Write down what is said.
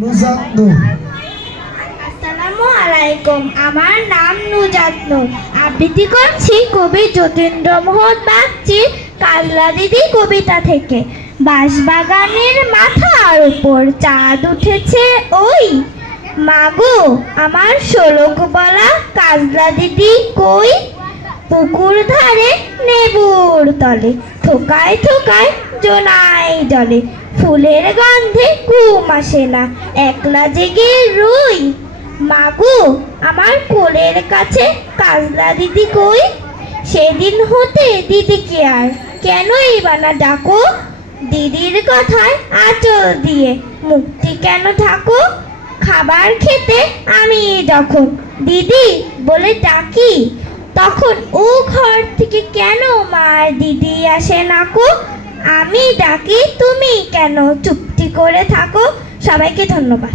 নুজাত নূর। আসসালামু আলাইকুম, আমার নাম নুজাত নূর। আবৃত্তি করছি কবি যতীন্দ্রমোহন বাগচির কাজলা দিদি কবিতা থেকে। বাঁশবাগানের মাথার উপর চাঁদ উঠেছে ওই, মাগো আমার শোলক বলা কাজলা দিদি কই? পুকুর ধারে নেবুর তলে থোকায় থোকায় জোনাই জলে, ফুলের গন্ধে ঘুম আসে না, একলা জেগে রুই। মাগো আমার কোলের কাছে কাজলা দিদি কই? সেদিন হতে দিদিকে আর কেনই বানা ডাকো? দিদির কথায় আঁচল দিয়ে মুক্তি কেন থাকো? খাবার খেতে আমি যখন দিদি বলে ডাকি, তখন ও ঘর থেকে কেন মার দিদি আসে নাকো? আমি ডাকি তুমি কেন চুপটি করে থাকো? সবাইকে ধন্যবাদ।